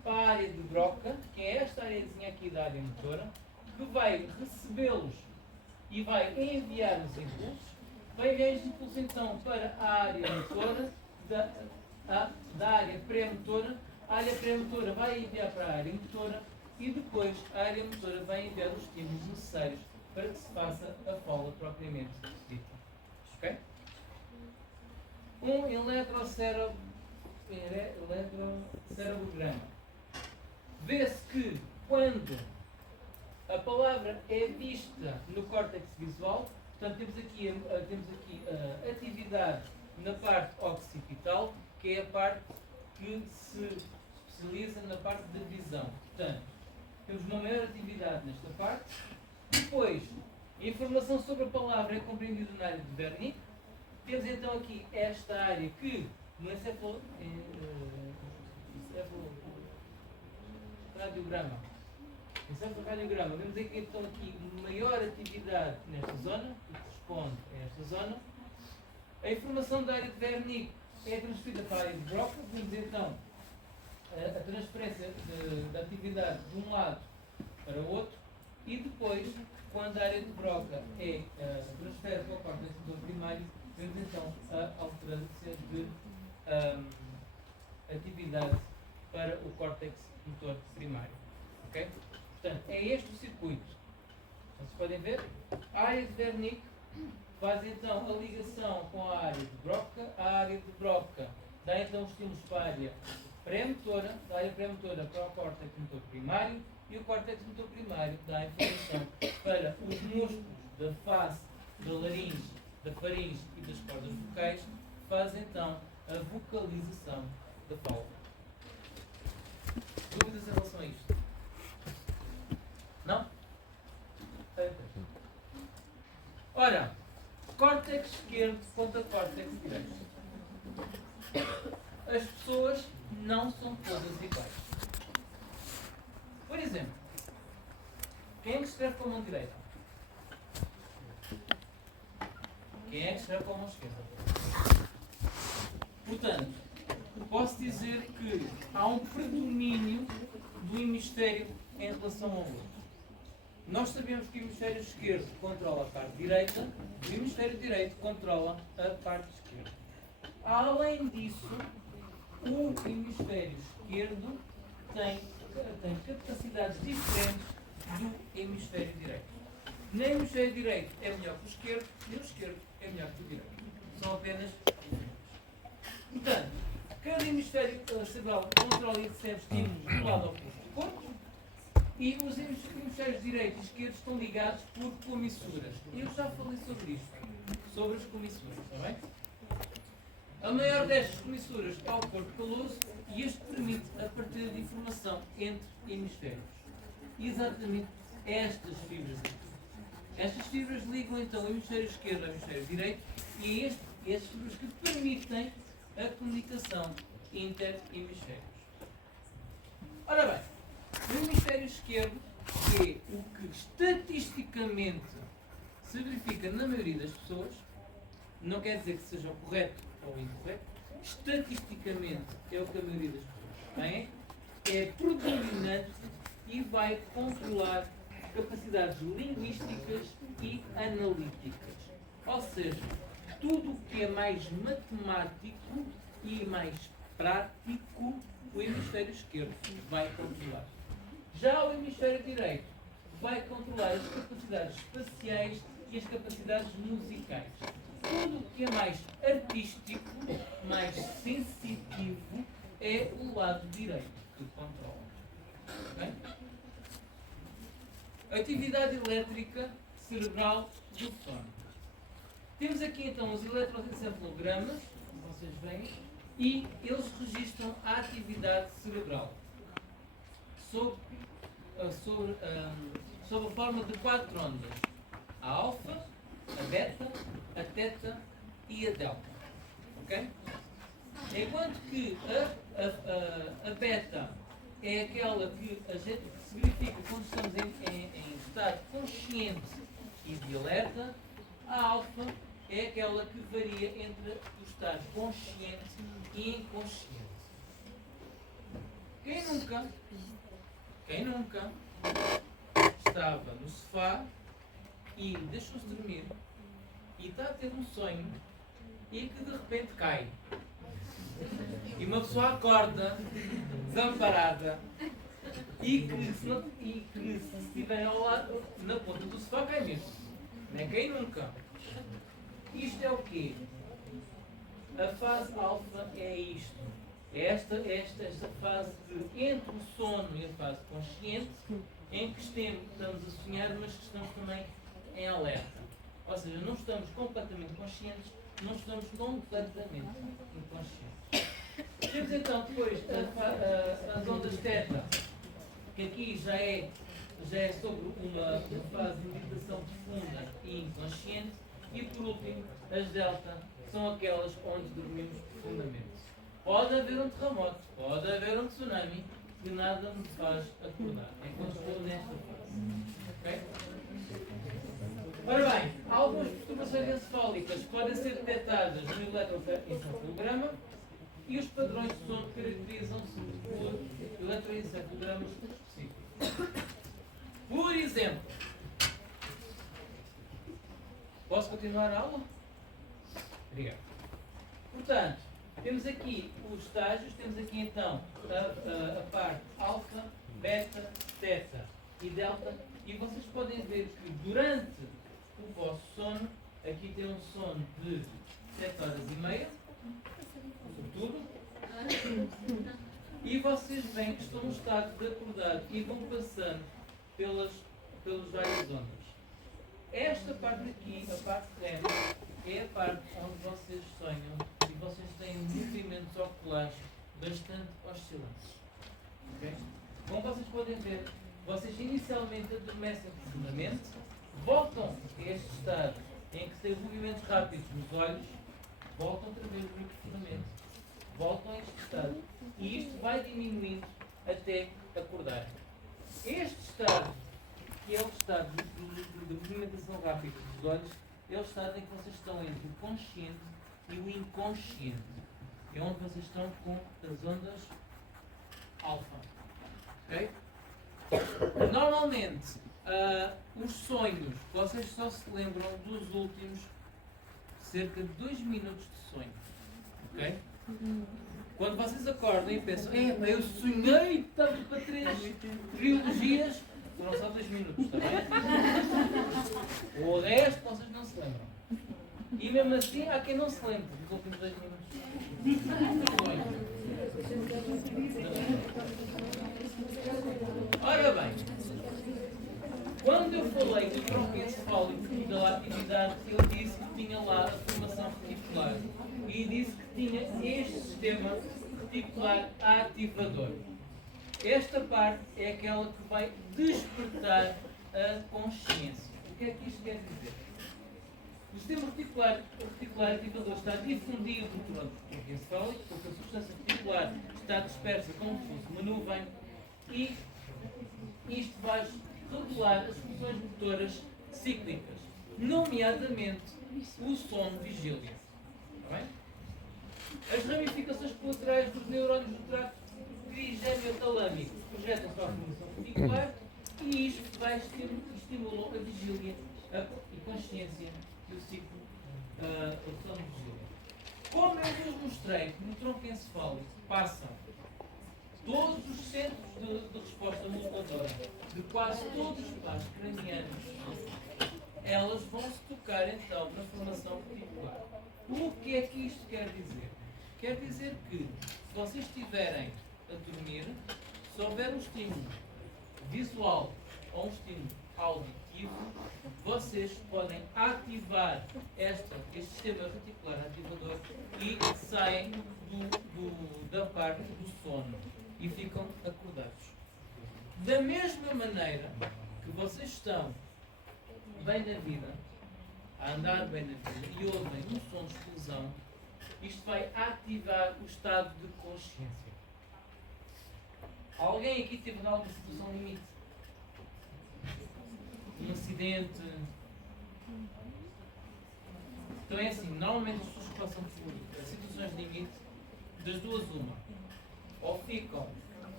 para a área de Broca, que é esta areazinha aqui da área motora, que vai recebê-los e vai enviar os impulsos. Vai enviar os impulsos então para a área motora, da área pré-motora. A área pré-motora vai enviar para a área motora e depois a área motora vai enviar os estímulos necessários para que se faça a fala propriamente dita. Ok? Um eletrocerebograma. Vê-se que quando a palavra é vista no córtex visual, portanto temos aqui a atividade na parte occipital, que é a parte que se especializa na parte da visão. Portanto, temos uma maior atividade nesta parte. Depois, a informação sobre a palavra é compreendida na área de Wernicke. Temos então aqui esta área que no encefaloradiograma. Vemos aqui então aqui maior atividade nesta zona, que corresponde a esta zona. A informação da área de Wernicke é transferida para a área de Broca. Vemos então a transferência da atividade de um lado para o outro e depois, quando a área de Broca é transferida para o córtex motor primário, vemos então a alternância de atividade para o córtex motor primário. Okay? Portanto, é este o circuito. Vocês podem ver, a área de Wernicke faz então a ligação com a área de Broca. A área de Broca dá então os estímulos para a área pré-motora, da área pré-motora para o córtex motor primário, e o córtex motor primário dá a informação para os músculos da face, da laringe, da faringe e das cordas vocais, que fazem então a vocalização da fala. Dúvidas em relação a isto? Não? Ora, córtex esquerdo contra córtex direito. As pessoas não são todas iguais. Por exemplo, quem é que escreve com a mão direita? Quem é que escreve com a mão esquerda? Portanto, posso dizer que há um predomínio do hemisfério em relação ao outro. Nós sabemos que o hemisfério esquerdo controla a parte direita e o hemisfério direito controla a parte esquerda. Além disso, o hemisfério esquerdo tem capacidades diferentes do hemisfério direito. No hemisfério direito é melhor que o esquerdo e o esquerdo é melhor que o direito. São apenas diferentes. Portanto, cada hemisfério cerebral controla e recebe estímulos do lado oposto do corpo e os hemisférios direito e esquerdo estão ligados por comissuras. Eu já falei sobre isto, sobre as comissuras, está bem? A maior destas comissuras é o corpo caloso e este permite a partilha de informação entre hemisférios. Exatamente estas fibras aqui. Estas fibras ligam então o hemisfério esquerdo ao hemisfério direito e estas fibras que permitem a comunicação inter-hemisférios. Ora bem, o hemisfério esquerdo é o que estatisticamente se verifica na maioria das pessoas, não quer dizer que seja o correto ou incorreto, estatisticamente é o que a maioria das pessoas tem, é predominante e vai controlar capacidades linguísticas e analíticas. Ou seja, tudo o que é mais matemático e mais prático, o hemisfério esquerdo vai controlar. Já o hemisfério direito vai controlar as capacidades espaciais e as capacidades musicais. Tudo o que é mais artístico, mais sensitivo, é o lado direito que controla. Okay? Atividade elétrica cerebral do sono. Temos aqui então os eletroencefalogramas, como vocês veem, e eles registram a atividade cerebral sob a forma de 4 ondas: a alfa, a beta, a teta e a delta. Okay? Enquanto que a beta é aquela que a gente se verifica quando estamos em estado consciente e de alerta, a alfa é aquela que varia entre o estado consciente e inconsciente. Quem nunca estava no sofá e deixou-se dormir e está a ter um sonho e que de repente cai. E uma pessoa acorda, desamparada, e que se estiver ao lado, na ponta do sofá, cai mesmo. Não é quem nunca. Isto é o quê? A fase alfa é isto. É esta fase de entre o sono e a fase consciente, em que estamos a sonhar, mas que estamos também em alerta. Ou seja, não estamos completamente conscientes, não estamos completamente inconscientes. Temos então depois as ondas θ, que aqui já é sobre uma fase de meditação profunda e inconsciente, e por último, as delta, que são aquelas onde dormimos profundamente. Pode haver um terremoto, pode haver um tsunami, que nada me faz acordar, enquanto estou nesta fase. Okay? Ora bem, algumas perturbações encefálicas podem ser detectadas no eletroencefalograma e os padrões de sono caracterizam-se por eletroencefalogramas específicos. Por exemplo, posso continuar a aula? Obrigado. Portanto, temos aqui os estágios, temos aqui então a parte alfa, beta, teta e delta, e vocês podem ver que durante o vosso sono, aqui tem um sono de 7 horas e meia, sobretudo, e vocês veem que estão no estado de acordar e vão passando pelas várias ondas. Esta parte aqui, a parte REM, é a parte onde vocês sonham e vocês têm movimentos oculares bastante oscilantes. Okay? Como vocês podem ver, vocês inicialmente adormecem profundamente, voltam a este estado em que têm movimentos rápidos nos olhos, voltam outra vez muito profundamente, voltam a este estado e isto vai diminuindo até acordar. Este estado, que é o estado de movimentação rápida dos olhos, é o estado em que vocês estão entre o consciente e o inconsciente. É onde vocês estão com as ondas alfa. Okay? Normalmente, os sonhos, vocês só se lembram dos últimos cerca de 2 minutos de sonho. Ok? Quando vocês acordam e pensam, eu sonhei tanto para 3 trilogias, foram só 2 minutos, está bem? O resto vocês não se lembram. E mesmo assim há quem não se lembre dos últimos 2 minutos. Ora bem, quando eu falei do tronco encefálico e da atividade, eu disse que tinha lá a formação reticular e disse que tinha este sistema reticular ativador. Esta parte é aquela que vai despertar a consciência. O que é que isto quer dizer? O sistema reticular ativador está difundido no tronco encefálico, porque a substância reticular está dispersa como se fosse uma nuvem, e isto vai regular as funções motoras cíclicas, nomeadamente o sono vigília. Está bem? As ramificações colaterais dos neurónios do trato trigêmeo-talâmico projetam-se à formação reticular e isto vai estimular a vigília e consciência e o ciclo do sono vigília. Como eu vos mostrei que no tronco encefálico passam todos os centros de resposta moduladora de quase todos os pares cranianos, elas vão se tocar então na formação reticular. O que é que isto quer dizer? Quer dizer que, se vocês estiverem a dormir, se houver um estímulo visual ou um estímulo auditivo, vocês podem ativar este sistema reticular ativador e saem da parte do sono e ficam acordados. Da mesma maneira que vocês estão bem na vida, a andar bem na vida e ouvem um som de explosão, isto vai ativar o estado de consciência. Alguém aqui teve alguma situação limite? Um acidente? Então é assim, normalmente as pessoas que passam por situações de limite, das duas uma, ou ficam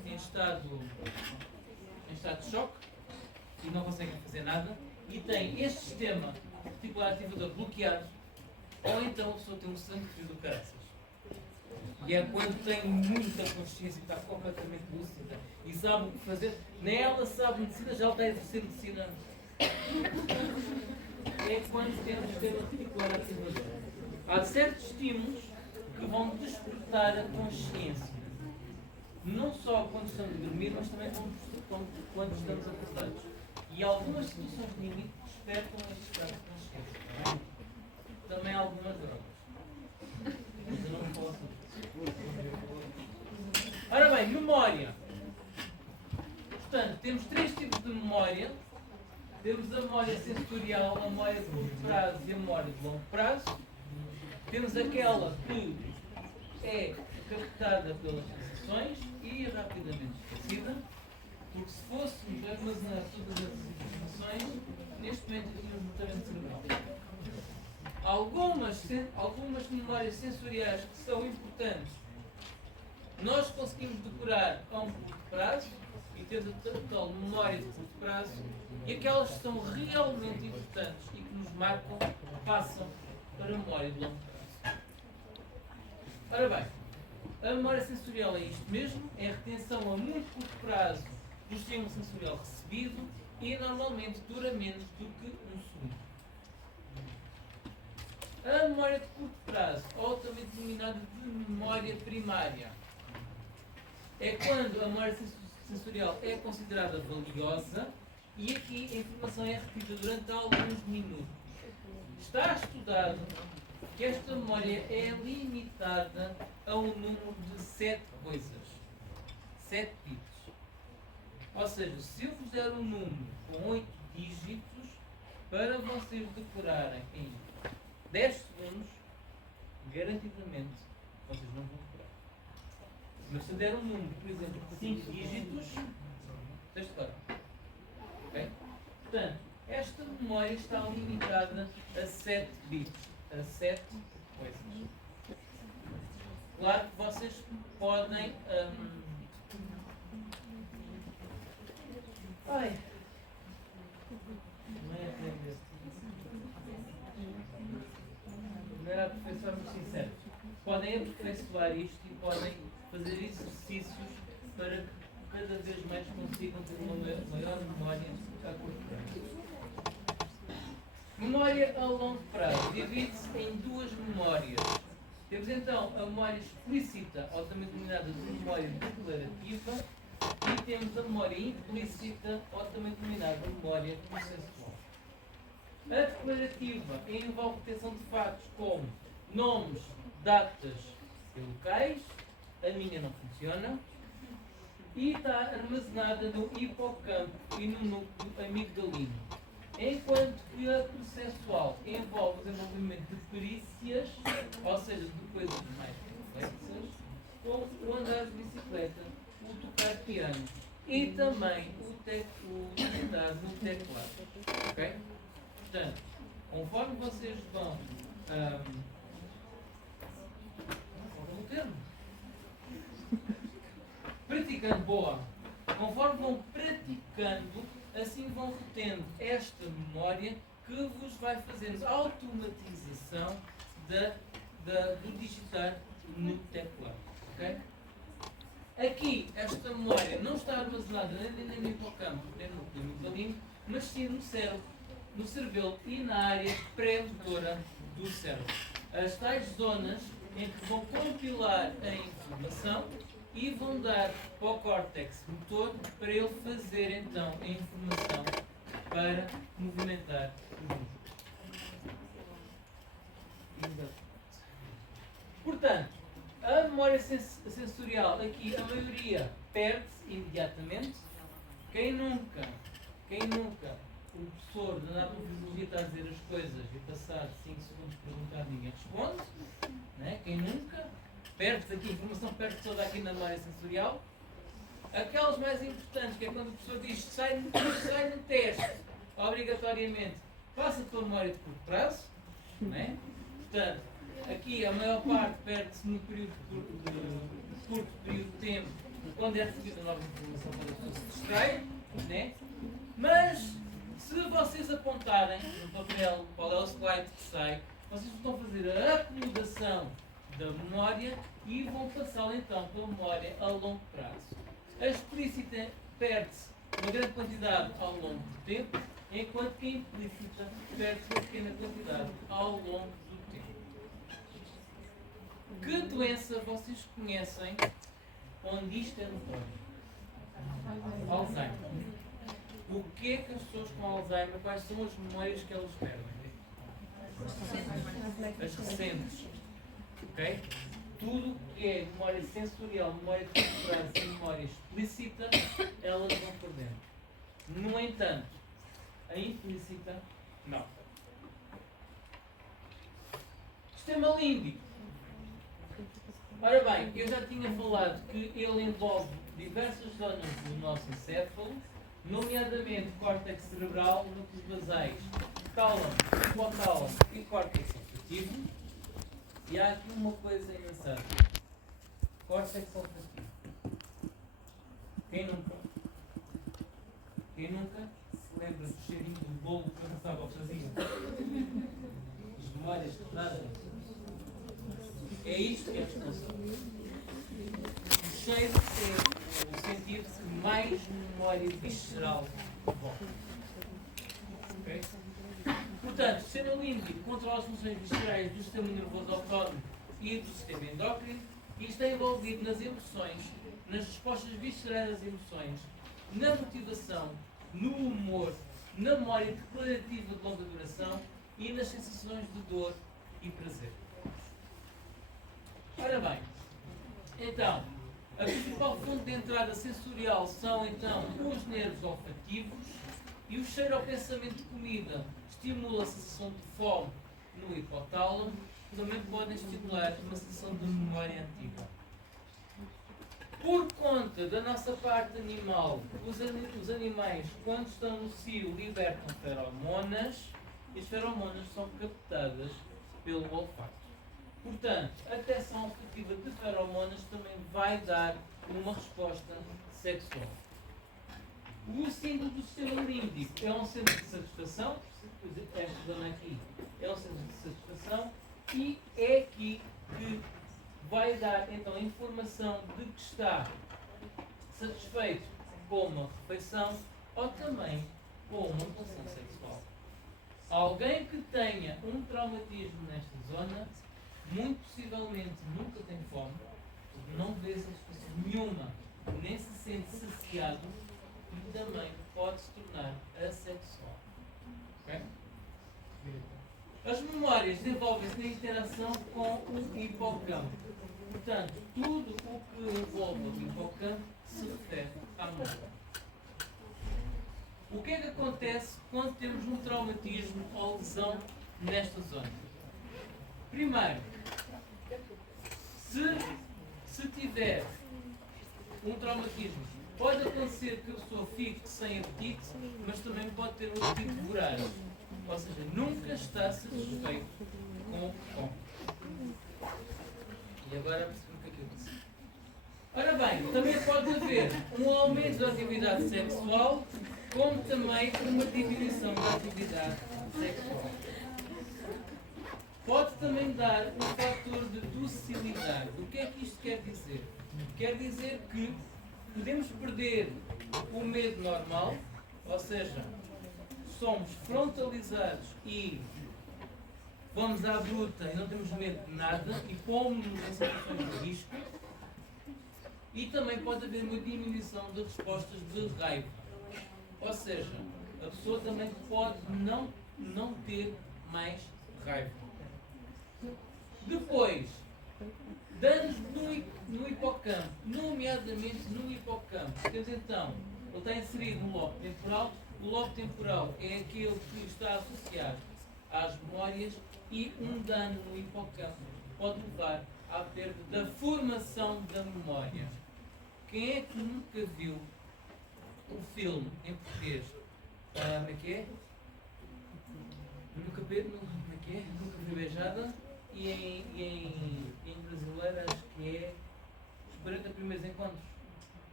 em estado de choque e não conseguem fazer nada, e têm este sistema reticular ativador bloqueado, ou então a pessoa tem um sangue frio do caraças. E é quando tem muita consciência e está completamente lúcida e sabe o que fazer. Nem ela sabe medicina, já ela está a exercer medicina. É quando tem um sistema reticular ativador. Há certos estímulos que vão despertar a consciência. Não só quando estamos a dormir, mas também quando estamos acordados. E algumas situações de limite despertam este estado de consciência. Também algumas drogas. Mas eu não posso. Ora bem, memória. Portanto, temos três tipos de memória. Temos a memória sensorial, a memória de curto prazo e a memória de longo prazo. Temos aquela que é captada pelas sensações e rapidamente esquecida. Porque se fôssemos armazenar todas as informações, neste momento tínhamos mutamento cerebral. Algumas memórias sensoriais que são importantes, nós conseguimos decorar a um curto prazo e temos a tal memória de curto prazo, e aquelas que são realmente importantes e que nos marcam passam para a memória de longo prazo. Ora bem, a memória sensorial é isto mesmo, é a retenção a muito curto prazo do estímulo sensorial recebido e normalmente dura menos do que um segundo. A memória de curto prazo, ou também denominada de memória primária, é quando a memória sensorial é considerada valiosa e aqui a informação é retida durante alguns minutos. Está estudado que esta memória é limitada a um número de 7 coisas. 7 bits. Ou seja, se eu vos der um número com 8 dígitos, para vocês decorarem em 10 segundos, garantidamente, vocês não vão decorar. Mas se eu der um número, por exemplo, de 5 dígitos, vocês decoram. Ok? Portanto, esta memória está limitada a 7 bits, a 7 coisas. Claro que vocês podem... Ai! Não é aprender. Não era aperfeiçoar, mas sincero. Podem aperfeiçoar isto e podem fazer exercícios para que cada vez mais consigam ter uma maior memória a curto prazo. Memória a longo prazo divide-se em duas memórias. Temos então a memória explícita, ou também denominada de memória declarativa, e temos a memória implícita, ou também denominada de memória processual. A declarativa envolve retenção de fatos como nomes, datas e locais. A minha não funciona. E está armazenada no hipocampo e no núcleo amigdalino. Enquanto que a processual envolve o desenvolvimento de perícias, ou seja, de coisas mais complexas, como o andar de bicicleta, o tocar piano e também o digitar no teclado. Ok? Portanto, conforme vocês vão praticando, boa, conforme vão praticando, assim vão retendo esta memória que vos vai fazendo automatização do digitar no teclado. Okay? Aqui, esta memória não está armazenada nem no hipocampo, nem no núcleo amigdalino, mas sim no cérebro, no cerebelo e na área pré-motora do cérebro. As tais zonas em que vão compilar a informação e vão dar para o córtex motor para ele fazer então a informação para movimentar o músculo. Portanto, a memória sensorial aqui, a maioria perde-se imediatamente. Quem nunca, o professor da anatomofisioterapia está a dizer as coisas e passar 5 segundos perguntar, ninguém responde, né? Quem nunca, perde-se aqui, a informação perde toda aqui na memória sensorial. Aquelas mais importantes, que é quando o professor diz sai no teste, obrigatoriamente, passa a tua memória de curto prazo, né? Portanto, aqui a maior parte perde-se no período de curto período de tempo quando é recebida nova informação, quando a pessoa se distrai, né? Mas, se vocês apontarem no papel qual é o slide que sai, vocês vão fazer a acomodação da memória e vão passá-la então pela memória a longo prazo. A explícita perde-se uma grande quantidade ao longo do tempo, enquanto que a implícita perde-se uma pequena quantidade ao longo do tempo. Que doença vocês conhecem onde isto é notório? Alzheimer. O que é que as pessoas com Alzheimer, quais são as memórias que elas perdem? As recentes. Ok? Tudo que é memória sensorial, memória de curto prazo e memória explícita, elas vão perdendo. No entanto, a implícita, não. Sistema límbico. Ora bem, eu já tinha falado que ele envolve diversas zonas do nosso encéfalo, nomeadamente córtex cerebral, núcleos basais, tálamo, hipotálamo e córtex olfativo. E há aqui uma coisa engraçada. Córtex olfativo. Quem nunca se lembra do cheirinho do bolo que eu estava a fazer? As memórias que trazem. É isto que é responsável. O cheiro é o sentido que mais memória visceral volta. Ok? Portanto, o sistema límbico controla as funções viscerais do sistema nervoso autónomo e do sistema endócrino e está envolvido nas emoções, nas respostas viscerais às emoções, na motivação, no humor, na memória declarativa de longa duração e nas sensações de dor e prazer. Ora bem, então, a principal fonte de entrada sensorial são então os nervos olfativos e o cheiro ao pensamento de comida estimula a sensação de fome no hipotálamo, que também podem estimular uma sensação de memória antiga. Por conta da nossa parte animal, os animais, quando estão no cio, libertam feromonas e as feromonas são captadas pelo olfato. Portanto, a detecção olfativa de feromonas também vai dar uma resposta sexual. O símbolo do sistema límbico é um centro de satisfação, esta zona aqui é um centro de satisfação e é aqui que vai dar então a informação de que está satisfeito com uma refeição ou também com uma relação sexual. Alguém que tenha um traumatismo nesta zona, muito possivelmente nunca tem fome, não vê satisfação nenhuma, nem se sente saciado e também pode se tornar assexual. Okay? As memórias desenvolvem-se na interação com o hipocampo. Portanto, tudo o que envolve o hipocampo se refere à memória. O que é que acontece quando temos um traumatismo ou lesão nesta zona? Primeiro, se tiver um traumatismo, pode acontecer que a pessoa fique sem apetite, mas também pode ter um apetite voraz. Ou seja, nunca está satisfeito com o que come. E agora percebemos o que é que eu disse. Ora bem, também pode haver um aumento da atividade sexual, como também uma diminuição da atividade sexual. Pode também dar um fator de docilidade. O que é que isto quer dizer? Quer dizer que podemos perder o medo normal, ou seja, somos frontalizados e vamos à bruta e não temos medo de nada e pomos-nos em situações de risco. E também pode haver uma diminuição de respostas de raiva. Ou seja, a pessoa também pode não ter mais raiva. Depois, danos no hipocampo, nomeadamente no hipocampo. Temos então, ele está inserido no lobo temporal. O lobo temporal é aquele que está associado às memórias e um dano no hipocampo pode levar à perda da formação da memória. Quem é que nunca viu um filme em português? Como é que é? Nunca fui beijada. E em brasileiro acho que é os 40 primeiros encontros.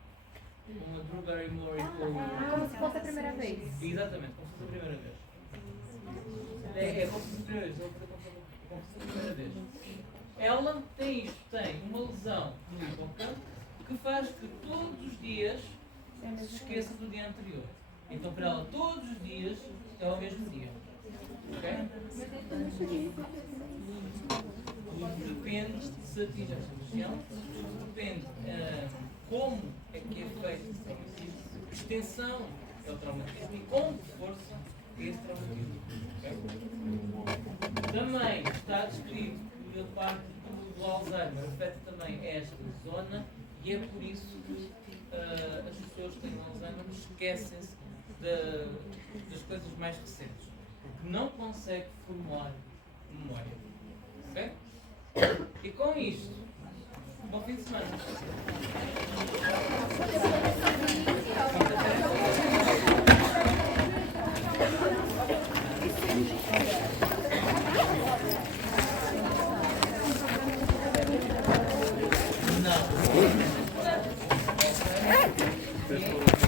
uma Drew Barrymore Como se fosse a primeira vez. Exatamente, como se fosse a primeira vez. É como se fosse a primeira vez. Vou fazer como se fosse a primeira vez. Ela tem uma lesão no hipocampo que faz que todos os dias se esqueça do dia anterior. Então para ela todos os dias é o mesmo dia. Ok? Tudo depende se atinge esta região, tudo depende como é que é feito esse traumatismo, que extensão é o traumatismo e com que força é esse traumatismo. Okay? Também está descrito que a parte do Alzheimer afeta também esta zona e é por isso que as pessoas que têm Alzheimer esquecem-se das coisas mais recentes, porque não consegue formular memória. Ok? E com isto, bom fim de semana. Não.